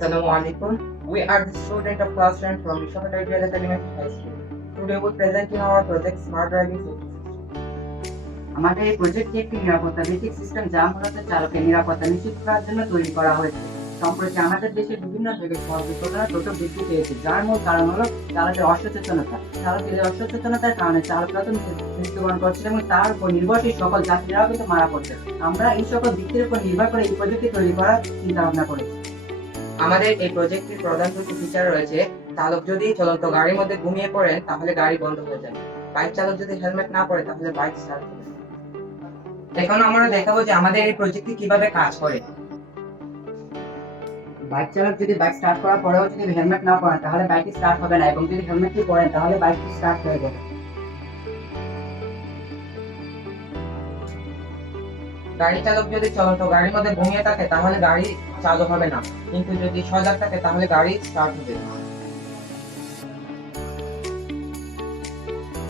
Assalamu alaikum. We are the student of class 10 from Ishaq Ideal Elementary High School. Today we present you our project Smart Driving Safety. আমাদের এই প্রজেক্টটি একটি নিরাপত্তা ভিত্তিক system যা মূলত চালকের নিরাপত্তা নিশ্চিত করার জন্য তৈরি করা হয়েছে। সম্প্রতি আমাদের দেশের বিভিন্ন জায়গায় সড়ক দুর্ঘটনা দ্রুত বৃদ্ধি পেয়েছে, যার মূল কারণ হলো চালকের অসচেতনতা। চালকের এই অসচেতনতার কারণে চালকরা তো মৃত্যুবরণ করছে এবং তার উপর নির্ভরশীল সকল যাত্রীরাও কিন্তু মারা পড়ছে। আমরা এই সকল দিকের উপর নির্ভর করে এই প্রজেক্টটি তৈরি করার চিন্তা ভাবনা করেছি। আমাদের এই প্রজেক্টটির প্রধান দুটি ফিচার রয়েছে। চালক যদি চলন্ত গাড়ির মধ্যে ঘুমিয়ে পড়েন তাহলে গাড়ি বন্ধ হয়ে যাবে। বাইক চালক যদি হেলমেট না পরে তাহলে বাইক স্টার্ট হবে। এখন আমরা দেখাবো যে আমাদের এই প্রজেক্টটি কিভাবে কাজ করে। বাইক চালক যদি বাইক স্টার্ট করার পরেও যদি হেলমেট না পরেন তাহলে বাইকটি স্টার্ট হবে না, এবং যদি হেলমেটটি পরেন তাহলে বাইকটি স্টার্ট হয়ে যাবে। গাড়ি চালক যদি চলন্ত গাড়ির মধ্যে ঘুমিয়ে থাকে তাহলে গাড়ি চালু হবে না, কিন্তু যদি সজাগ থাকে তাহলে গাড়ি স্টার্ট হবে।